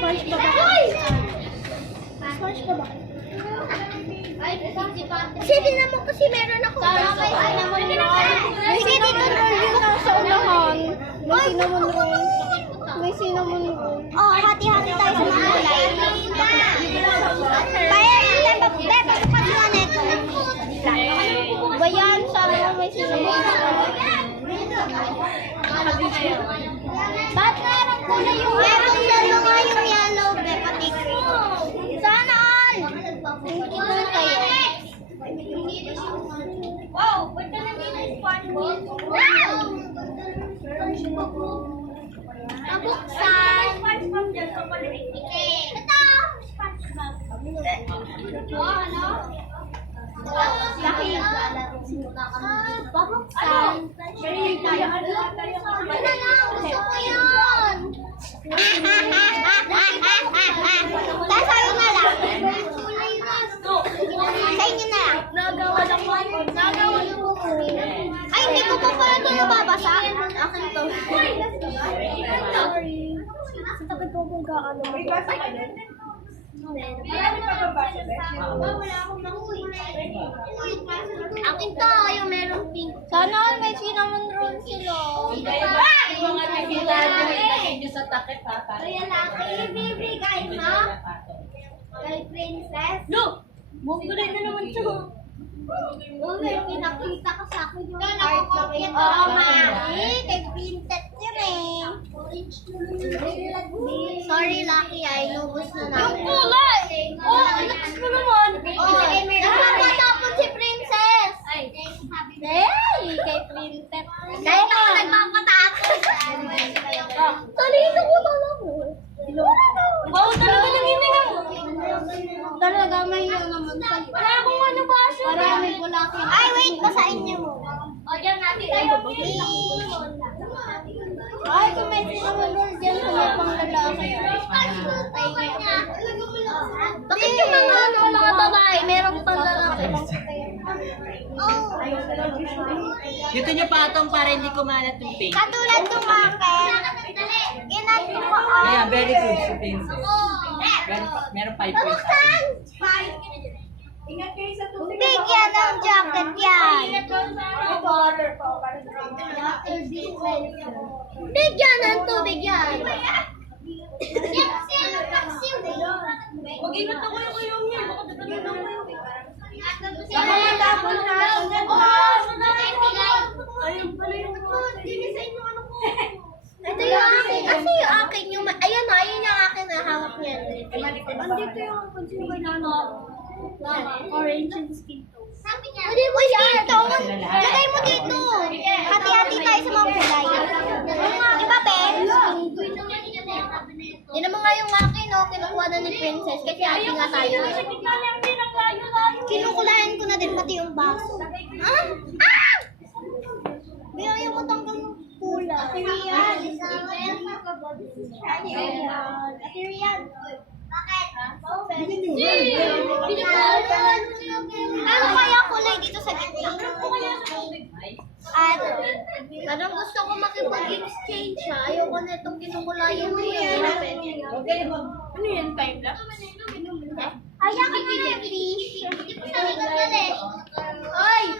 SpongeBob. SpongeBob. Kasi tinan mo kasi meron ako. May cinnamon roll. May cinnamon roll yun nasa unahan. May cinnamon roll. May cinnamon roll. Oh, hati-hati tayo sa mga kulay. Bayan, pasok ka sila neto. Bayan, sana may cinnamon roll. Ba't meron kulay yung meron yellow nga yung yellow, Bepatik. Sana all! Kita kayo. Wow! Ba't ka nandito yung SpongeBob? Wow! Nabuksan! SpongeBob dyan sa palimig. Ito! SpongeBob. Oh, ano? Laki. Babuksan. Ano lang? Gusto ko yun! Tapos sa'yo na lang. Sa inyo na lang. Nagawa lang mo. Ay, hindi ko pa pala ito nababasa. Akin to. Sorry. Sa tabi ko kung gaano. Wala akong nakuha. Akin to, yung merong pink. Sana may cinnamon roll sila. Yung mga nakikilala nyo, ilagay nyo sa takip ha. Kaya laki, bibigay mo. Kay Princess. No! Mugulay na naman siya. Oh, may pinakita ka sa akin yung art na rin. Oo, Maki. Kay Princess yun eh. Sorry, Lucky. Ay, lubos na namin. Yung kulay! Oh, alakas mo naman. Oh, nagpapatapon si Princess. Ay, kay Princess. Kahit ako nagpapatapon. Talito ko talaga. Wow, talaga nanginingan mo. Talaga, mahiyaw naman sa'yo. Wala akong ano ba siya. Para may bulakin. Ay, wait! Basahin niyo mo. O, dyan natin tayo. Ay, kung may cinnamon roll dyan sa may panglalaki. Bakit yung mga mga babae, merong panglalaki? Dito nyo patong para hindi kumalat yung pink. Katulad ng akin, ginat ko ko. Ayan, very good si Princess. Meron 5 points sa akin. Bigyan ng jacket yan. Bigyan ng tubig yan. Mag-ingat ako yung uyong niya. Baka dapat na ako. Ayun pala yung Ito yung akin. Kasi yung akin yung... Ayan na, ayun yung akin na hawak niya. Andito yung consumer na orange and skin tone. Hindi mo skin tone. Lagay mo dito. Hati-hati tayo sa mga kulay. Diba, Ben? Yun naman nga yung akin, no? Kinukuha na ni Princess. Kasi hati nga tayo. Kinukulayan ko na din pati yung baso. Ah! Ah! Baya yung matanggal ng pula. Ate Rian. Bakit? Ano kaya kulay dito sa gitna? At parang gusto ko makipag-exchange siya. Ayoko na itong kinukulayan mo yan. Ano yan, time lapse? Ayaw ka na yung fish. Ay!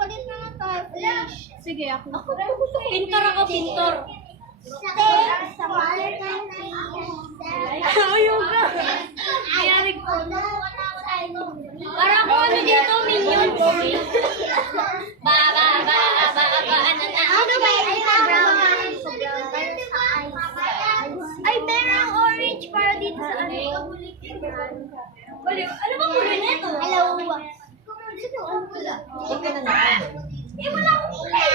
Palit na lang tayo, fish. Sige, ako. Pintor ako, pintor. Steak sa Valentine's Day. Ayun ka. Ayari ko. Para ko ano dito, minion. Ano na. Ano ba yung brown? Ay, merong orange para dito sa ano. Ano ba kulay nito? Hello. Wala akong kulay.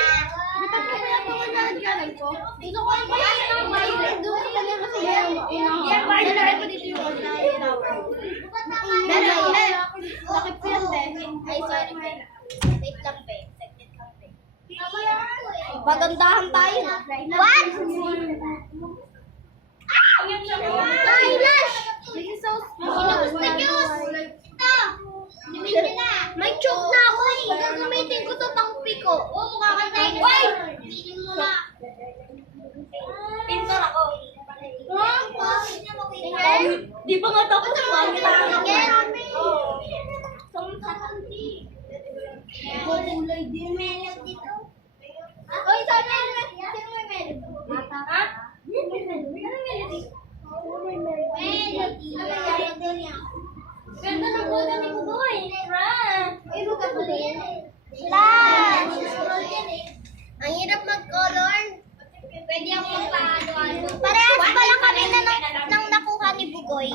Dapat ko kaya pa wala dyan ko. Gusto ko yung kulay ng violet. Doon sa kanya kasi yung violet pa dito yung flower. Bakit po yan, Ben? Ay, sorry, Ben. Wait lang, Ben. Saglit lang, Ben. Magandahan tayo. What? Eyelash! Gusto juice! Ito! May choke na ako eh. Gagamitin ko to pang piko. Oo, mukha ka tayo. Uy! Bilhin mo na. Pintor ako. Sige. Di pa nga tapos, mami. Kulay din. Melody dito. Oy, sabi na. Sino may melody? Mata. Ha? Melody. Melody. Ganda ng boda ni Kuboy. Ay, buka ko din. Ang hirap mag-color. Pwede ako magpaano-ano. Parehas pala kami nang nakuha ni Bugoy.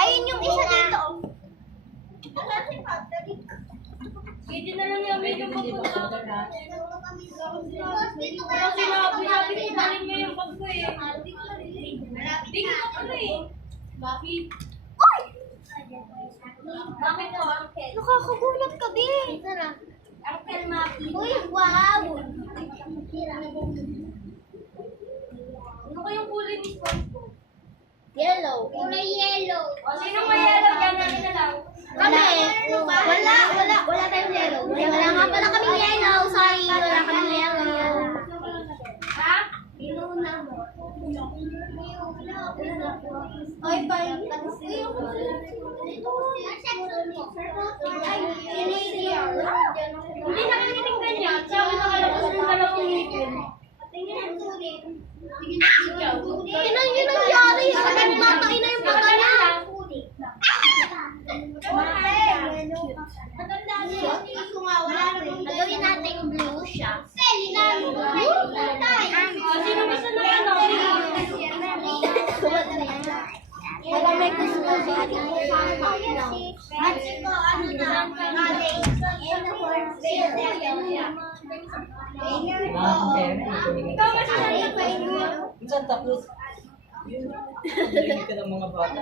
Ayun yung isa dito. Pwede na lang yung medyo pagkakakot natin. Kasi sinabi ko, baling mo yung bag ko eh. Bigyan ko ano eh. Bakit? Oy! Bakit to, Uncle? Nakakagulat ka, Bi. Uncle Maki. Uy, wow! Ano kayong kulay ni Spongebob? Yellow. Kulay yellow. O, sino may yellow dyan? Namin na lang. Kami. Wala tayong yellow. Wala nga pala kaming yellow. Sorry, wala kaming yellow. Ha? Oy, bye. Hindi nakikinig ganyan. Sa akin nakalabas yung dalawang ngipin. Yun ang nangyari. Sakit matay na yung mata niya. Gagawin natin blue siya. Sino gusto ng ano? Wala may gusto sa ating at siko, ano na, Ikaw kasi Santa Cruz. Bigyan ka ng mga bata.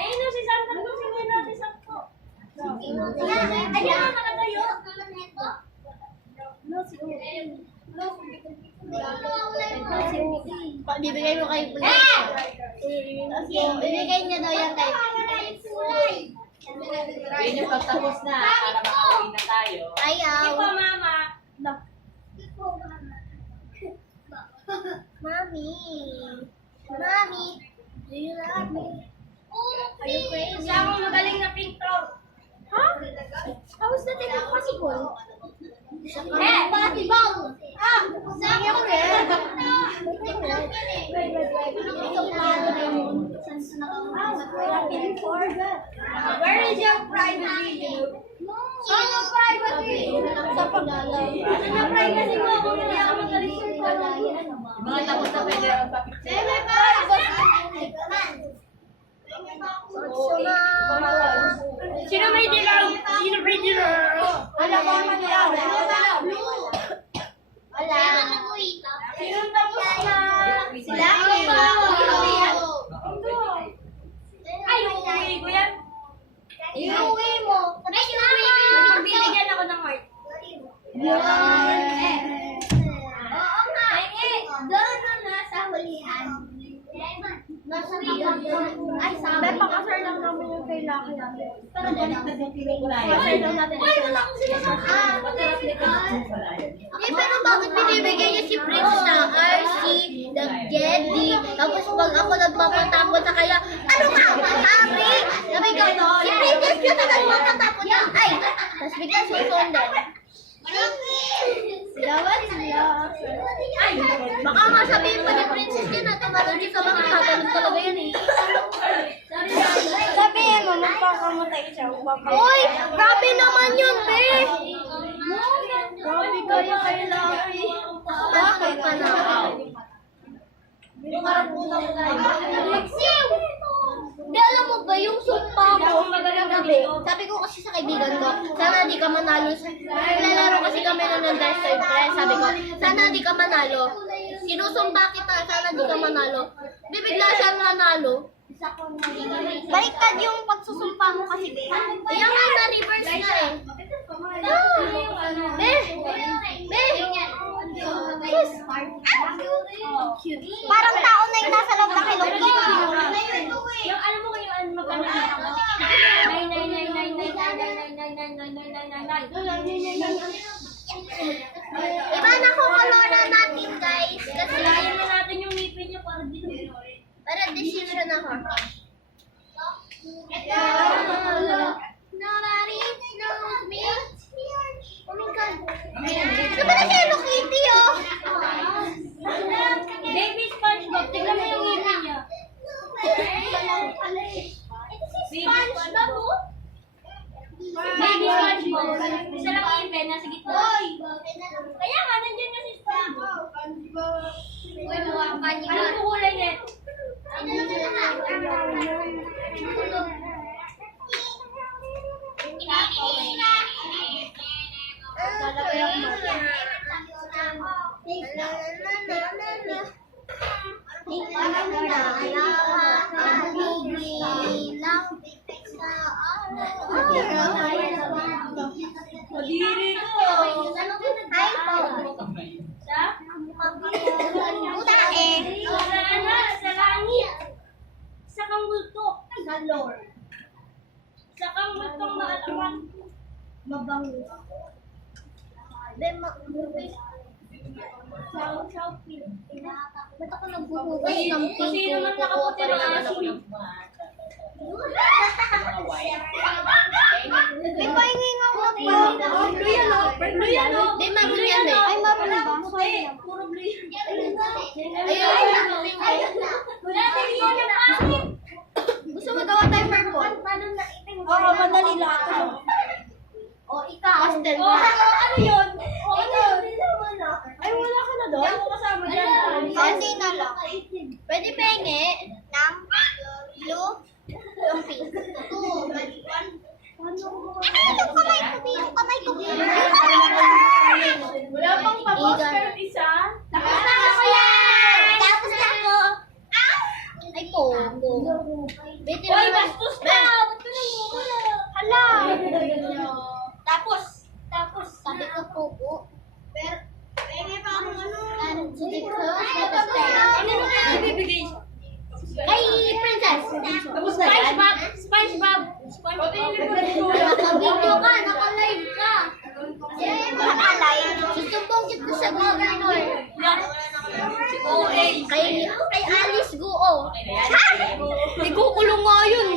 ayun na si Santa Cruz. Hindi natin sakto. Ayun na, nakatayo. Bibigay mo kay Blake. Bibigay niya daw yan kay Bigyan niyo pagtapos na para makauwi na tayo. Ayaw. Ikaw, Mama. Mommy. Mommy. Do you love me? Are you crazy? Siya akong magaling na pintor. Huh? How is that even possible? Pati ball. Sige mo rin. Where is your private video? Ano private sa pagdalaw? Ano na privacy mo kung hindi ako magaling sa pintor? Yung mga tapos na pwede ang papicture. Sino may dilaw? Sino may dilaw? Wala ba naman yan? Wala. Sino tapos na? Sila. Ay, uuwi ko yan. Iuwi mo. Bibigyan ako ng heart. Oo nga. Doon na nasa hulihan. Nasa ay, sabi. Pakasar lang namin yung kay Lucky. Pero baliktad yung Kulay. Pasar daw natin. Ay, wala akong sinasama. Pero bakit binibigay niya si Prince na RC, the Geddy, tapos pag ako nagpapatapon sa kaya, ano ka, masabi? Sabi ko, si Princess yun na nagpapatapon niya. Ay, tapos biglang susundan. Lawan sila. Ay, baka nga sabihin pa ni Princess din na tumalon niya sa mga tatalon talaga yan eh. Sabihin mo, magpakamatay siya. Uy, grabe naman yun, be! Grabe kayo kay Lucky. Bakit pa naman? Yung karapunan ko na Hindi, alam mo ba, yung sumpa ko, gabi, sabi ko kasi sa kaibigan ko, sana di ka manalo. Naglalaro kasi kami ng best time friend. Sabi ko, sana di ka manalo. Sinusumpa kita, sana di ka manalo. Bibigla siyang nanalo. Baliktad yung pagsusumpa mo kasi, be. Kaya nga na-reverse na eh. Be! Be! Yes! Parang tao na yung nasa loob na kilong Yung alam mo kayo, magkano na ako? 9999999999999. Iba na ko Anong kulay net? Kadiri ko. Sa? Sa langit. Sa kang multo. Sa kang multong maalaman. Mabango. Ba't ako nagbubugas ng pink? Kasi naman nakaputi ng asin. Mga white. May pahingi nga ako ng Blue yan o. Blue yan o. Di, maroon yan eh. Ay, maroon ba? Puti. Puro blue yan. Wala din ikaw ng asin. Gusto mo gawa tayo purple? Oo, madali lang ito. O, ikaw. Pastel Oh, ba? ano yun? Oh, ano yun? Ay, wala ka na doon? Ako kasama dyan. Konti na lang. Pwede pengi ng blue, yung pink. Yung kamay ko, yung kamay ko. Wala pang papos pero isa. Tapos na ako yan! Tapos na ako! Ay, Coco. Bete Hoy, naman. bastos na! Ba't ka namumula? Hala! Tapos, sabi ko Coco. Pero, pengi pa akong ano. Sige ko, Ano na kaya ibibigay? Ay, princess! Tapos na yan? SpongeBob! Naka-video ka, naka-live ka. Naka-live? Susumbongit ko sa governor. Si OA. Kay Alice Guo. Ha? Ikukulong nga yun.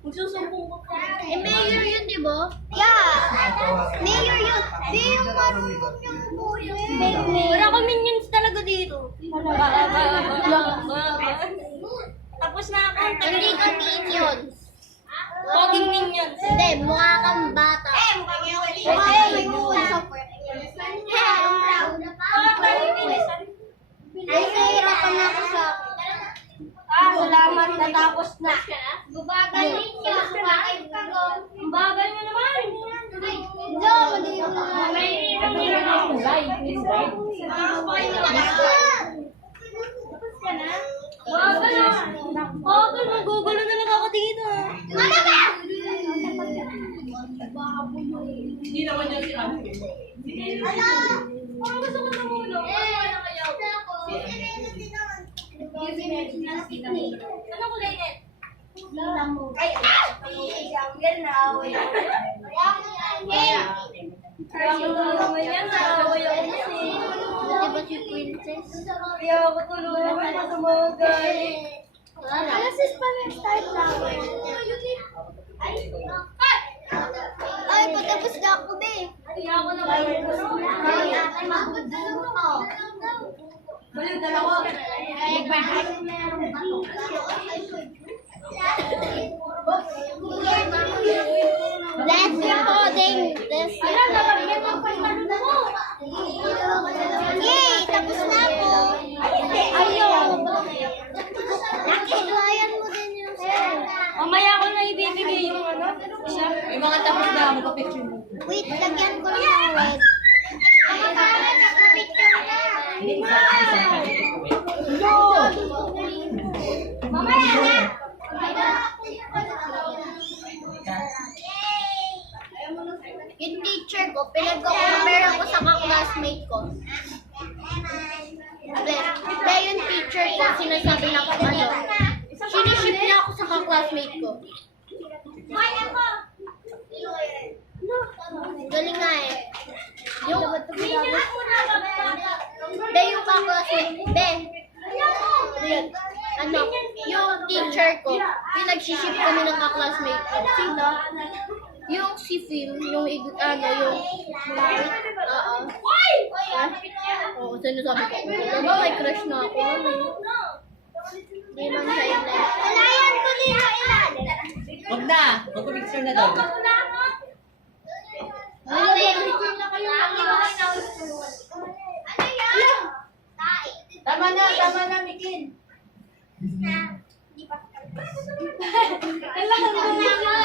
Magsusumbong ko pa. Eh, mayor yun, di ba? Yeah. Mayor yun. Di yung marunong yung buhay. Wala ka minions talaga dito. Tapos na ako. Hindi ka minions. Poging minions. Hindi, mukha kang bata. Mukha kang Ay, nahihirapan na ako sa... Salamat, natapos na. Bubagal ninyo. Ang bagal mo naman. Jo, mali mo na. May hirang-hirang ako. Bagal na. Bagal, magugulo na lang ako dito. Ano ba? Hindi naman yan si Ate. Parang gusto ko tumulong. Ano kaya? Ano kulay net? Ay, jungle na ako yan. Ayaw ko naman yan. Ayaw ako kasi. Buti ba si Princess? Ayaw ako tulungan. Masumagay. Alas is pa yung start namin. Ay, patapos na ako, be. Ayaw ko naman. Ay, magdalo ko. Baliw, dalawa. That's recording. This Alam, nalagyan ng pantalon mo. Yay! Tapos na ako. Ayaw. Nakilayan mo din yung sir. Mamaya ko na ibibigay yung ano. Siya. May mga tapos na, magpa-picture mo. Wait, lagyan ko lang ng red. Ang para nagpa-picture na. Hindi, isa ka dito. Mamaya na. Yung teacher ko, pinag-compare ako sa classmate ko. Hindi, yung teacher ko, sinasabi na ako, ano, siniship niya ako sa classmate ko. Galing nga eh. Yung, hindi, yung classmate, hindi. Ano, yung teacher ko, pinag-ship kami ng classmate ko. Sino? Yung si Phil, yung oo, sinasabi ko. Diba may crush na ako? Hindi man siya yun. Alayan ko niya ilalim. Huwag na, magpa-picture na daw. Ano yan? Tama na, Miki. Kailangan mo na.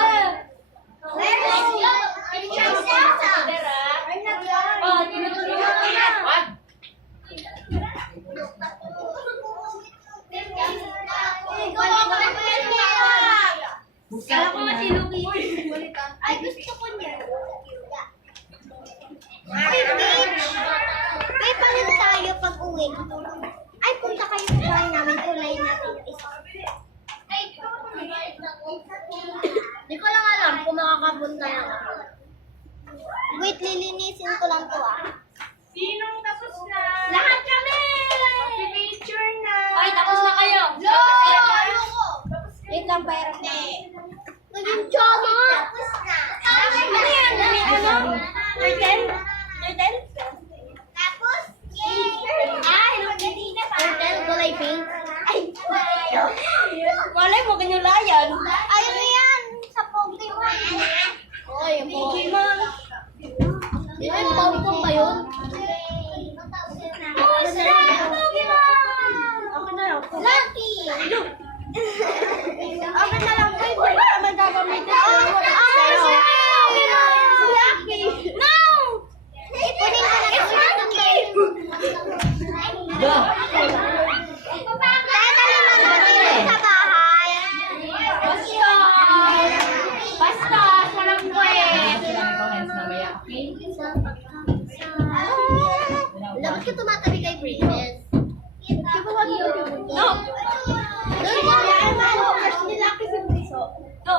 Oh, tinutulungan ko na. What? Kala ko nga si Lucky. Ay, gusto ko niya. Ay, bitch! May palit tayo pag uwi. Ay, punta kayo sa bahay namin. Kulay natin isa. Hindi ko lang alam kung makakapunta lang ako. Wait, lilinisin ko lang to Sinong tapos na? Lahat kami! Picture na. Ay, tapos na kayo. Wait lang, pera na. Naging tsama! Ano yan? Ano? Turtle? Turtle? Tapos, yay! Turtle, kulay pink. Ay, Malay mo, kanyulayan. ay, ano yan? Sa Pokemon. Oy, Pokemon. Di ba yung Pokemon ba yun? Ako na lang. Lucky! Ako na lang po. Hindi ko naman gagamitin. Lucky! No! Ipunin ko na Go! Tayo naman sa bahay. Basta, walang kwet. Kailangan comments mamaya, okay? Dapat ka tumatabi kay Princess. No. Doon ka naman. First ni Lucky si Priso. Go.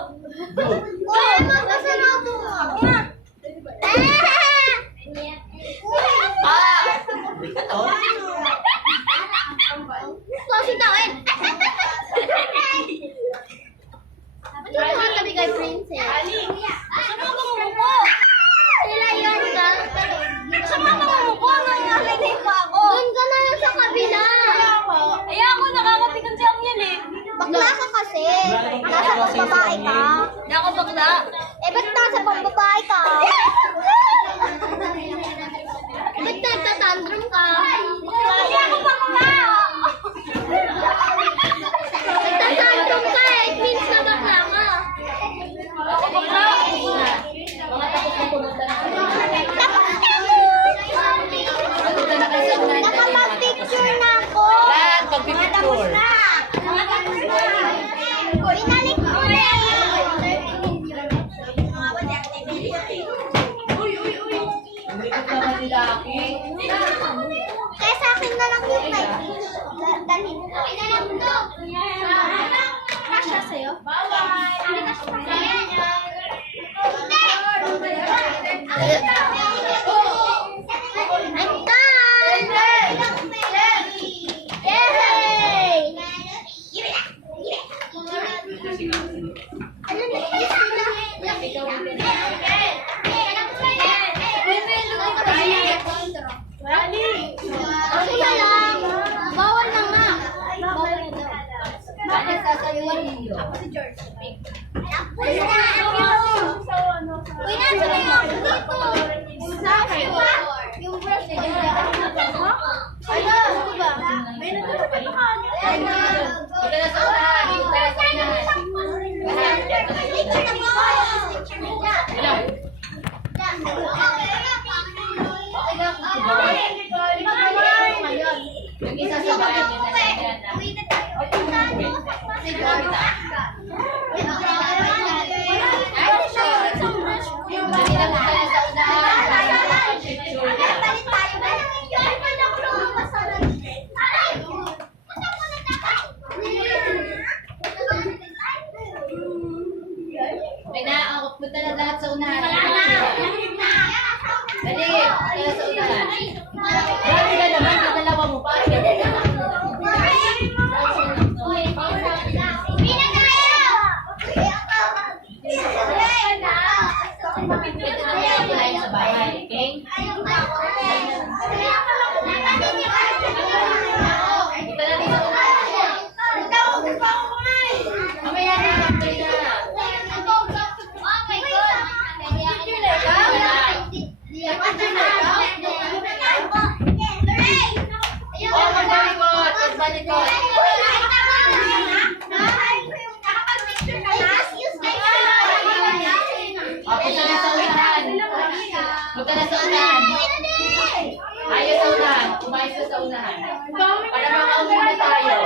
Go! Uy, magkasalabo mo. Ito? Closing tawin. Ba't yung tumatabi kay Princess? Saan mo bumuko? Sila yun ka. Saan mo bumuko? Nangyari pa ako. Doon ka na lang sa kabila. Ay, ako nakakapikon si Angel eh. Bakla ka kasi. Nasa pambabae ka. Hindi ako bakla. Eh, ba't nasa pambabae ka? Ba't nagtatantrum ka? Hindi ako bakla. Nagtatantrum ka eh. It means na bakla ka. Ako bakla. Mga tapos na pumunta na kayo. Nakapag-picture na ako. Lahat, pag-picture. Binalik ko na Hindi ko naman nila ako. kaya sa akin na lang yung mic. Dalhin ko. Kasha sa'yo? Hindi kasha sa'yo. I'm done! Yay! Ano na Ako na lang. Bawal na nga. Bawal na daw. Bakit sasayuan ninyo? Ako si George. Uy, nasa na yun? Dito. Sa akin. Yung brush na dito. Ano? Ano ba? May nagkakapit ka. Ito na sa unahan. Ito na sa unahan. Hello. Yung isa sa bahay niya na yan. Si George. unahan. Para makauwi na tayo.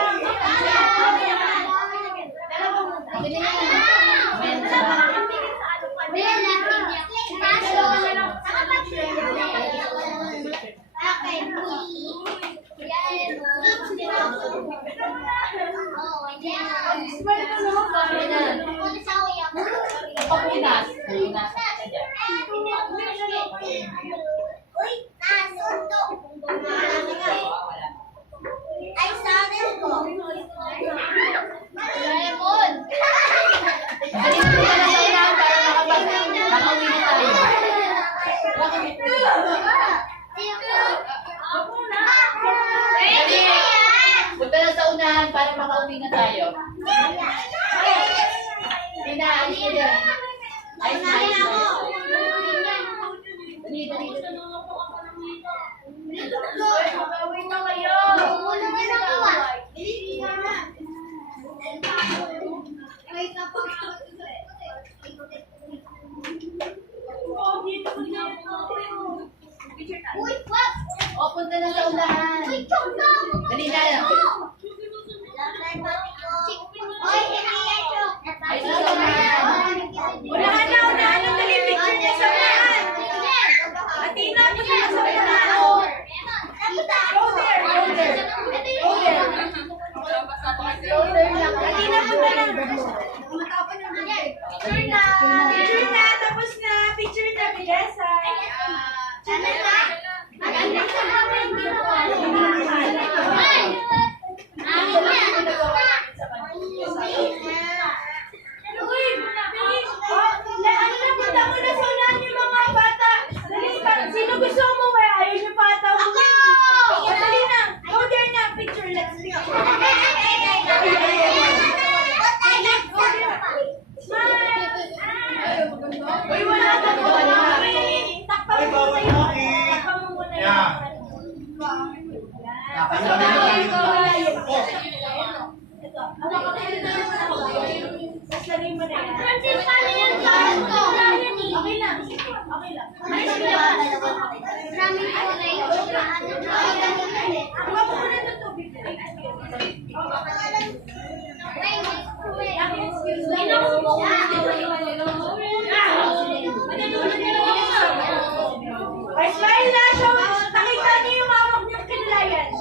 Papunas. Punas. Ay, sa akin ko. Doraemon. Halika na sa unahan para makauwi na tayo. Dali. Punta na sa unahan para makauwi na tayo. Tina, alis ka dyan. Ayos na, ayos na. Dali, dali. O, punta na sa unahan. Dali na. Ayos na sa unahan. Unahan na, unahan na. Dali, picture niya sa unahan. Atina, picture niya sa unahan. Go there, go there. Go there. Atina, punta na. Picture na. Picture na, tapos na. Picture na, Bidesa. Sino gusto mo ba? Ayaw niyo pa ata umuwi. Dali na. Go there na. Picture. Let's picture. Uy, wala ka po. Takpan mo muna yun. Takpan mo muna yun. Ito. Tapos lagay mo na yan. Okay lang. Okay lang. Kuha mo muna ito tubig. Ay, smile na! Nakita niyo yung hawak niyong kinlayan.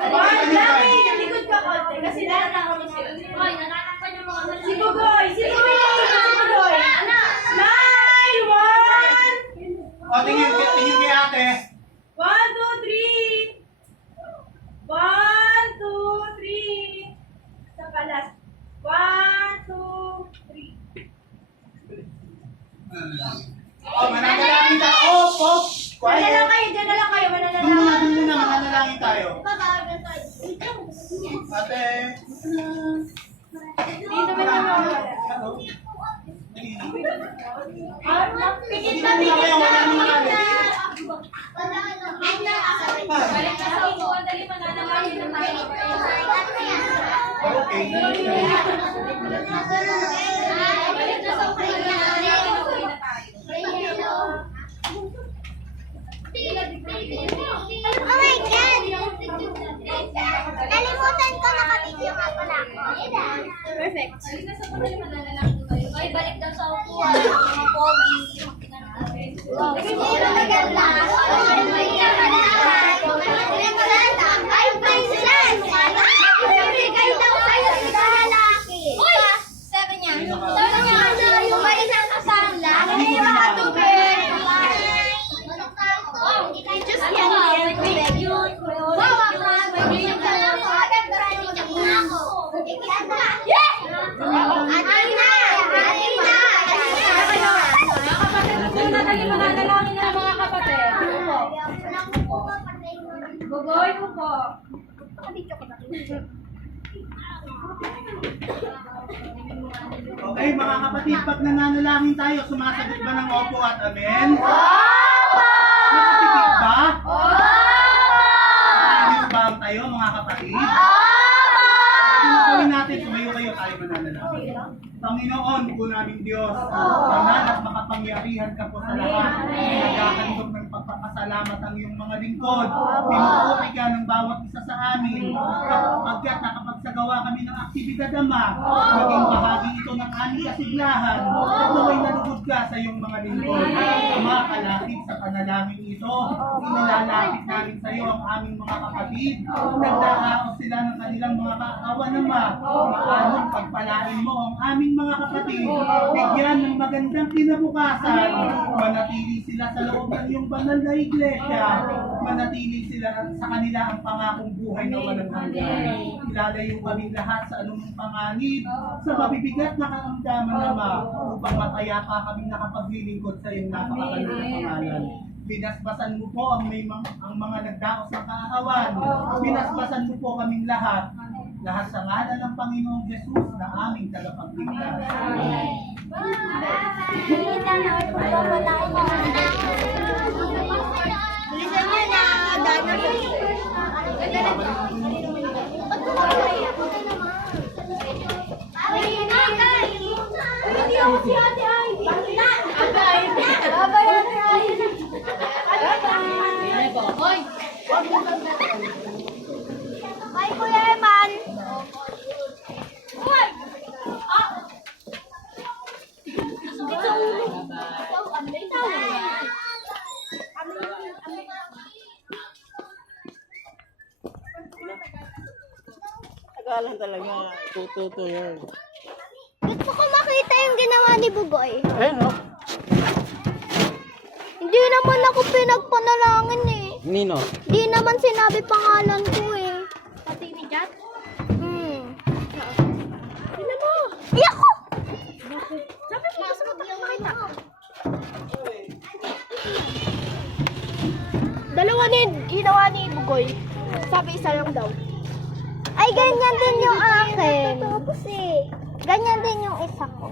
Laki! Yung likod ka konti. Kasi nananakot siya. Si Bugoy! Si Bugoy! Si Bugoy! Smile! One! O, tingin kay ate. 1, 2, 3! 1, 2, 3! Sa palas. 1, 2, 3. O, mananalangin tayo. Opo. Dyan na lang kayo, dyan na lang kayo. Doon muna, mananalangin tayo. Ate. Dito ba na mawala? Ano? Pikit Dito na, muna pikit kayo, na, wala naman pikit ate. na. Balik na sa upuan, dali mananalangin na tayo. Okay. Balik na sa upuan, mananalangin na tayo. Oh my God! Nalimutan ko, nakabidyo nga pala ako. Perfect. Balik na sa upuan, mananalangin tayo. Ay, balik daw sa upuan. Mga pogi. Hindi na maganda. Ay, princess! Bigay daw kayo sa lalaki. Uy! Sabi niya. Sabi niya, bumalik ang kasala. Ay, mga tubig. Just yan. Wow, mag-bigyan ka lang ako. Agad ba rin niya ako? Yeah! Atina! Atina! Dali mananalangin na mga kapatid. Bugoy mo po. Okay, mga kapatid, pag nananalangin tayo, sumasagot ba ng opo at amen? Nakapikit ba? Nakapikit ba ang tayo, mga kapatid? Gawin natin, tumayo kayo tayo mananalangin. Panginoon po namin Diyos, banal at makapangyarihan ka po sa lahat. Naghahandog ng pagpapasalamat pasasalamat ang iyong mga lingkod. Pinupuri ka ng bawat isa sa amin. Pagkat nakapagsagawa kami ng aktibidad, Ama, maging bahagi ito ng aming kasiglahan at naway nalugod ka sa iyong mga lingkod. Ama, kalapit sa panalangin ito, inilalapit namin sa iyo ang aming mga kapatid. Nagdaraos sila ng kanilang mga kaawan, Ama. Maalong pagpalain mo ang aming mga kapatid. Bigyan ng magandang kinabukasan. Manatili sila sa loob ng iyong banal na iglesia. Manatili sila sa kanila ang pangakong buhay na walang hanggan. Ilalayo kami lahat sa anumang panganib, sa mabibigat na karamdaman, Ama, upang matayapa kami nakapaglilingkod sa iyong napakakalong na pangalan. Binasbasan mo po ang mga nagdaos ng kaawan. Binasbasan mo po kaming lahat sa ngalan ng Panginoong Jesus na aming tagapagligtas. Bilisan niyo na, dana po. Hindi ako si Ate Ivy. Bye, Kuya Eman. Tagalan talaga. Tututo yun. Gusto ko makita yung ginawa ni Bugoy. Ayun, no? Hindi naman ako pinagpanalangin eh. Nino? Di naman sinabi pangalan ko eh. Pati ni Jat? Tignan mo! Iyak ko! Sabi mo, gusto mo makita. Dalawa ginawa ni Bugoy. Sabi isa lang daw. Ay, ganyan din yung akin. Tapos eh. Ganyan din yung isa ko.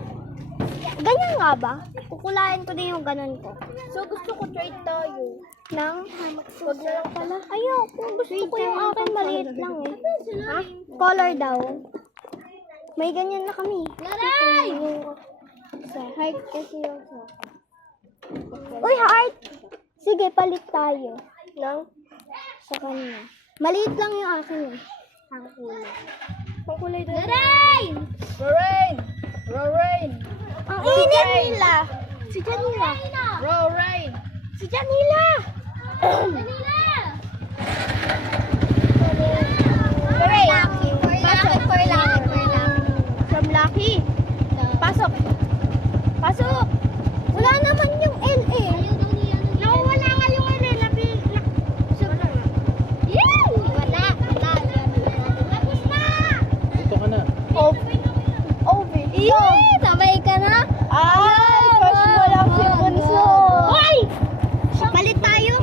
Ganyan nga ba? Kukulain ko din yung ganun ko. So, gusto ko trade tayo. Nang? Huwag na lang pala. Ayoko. Gusto ko yung akin maliit lang eh. Ha? Color daw. May ganyan na kami. Laray! Sa heart kasi yung sa... Uy, heart! Sige, palit tayo. Nang? Sa kanya. Maliit lang yung akin eh. Ang kulay. Ang kulay doon. Laray! Roraine! Roraine! Ang init nila. Si Janila. Roraine! Si Janila. Janila!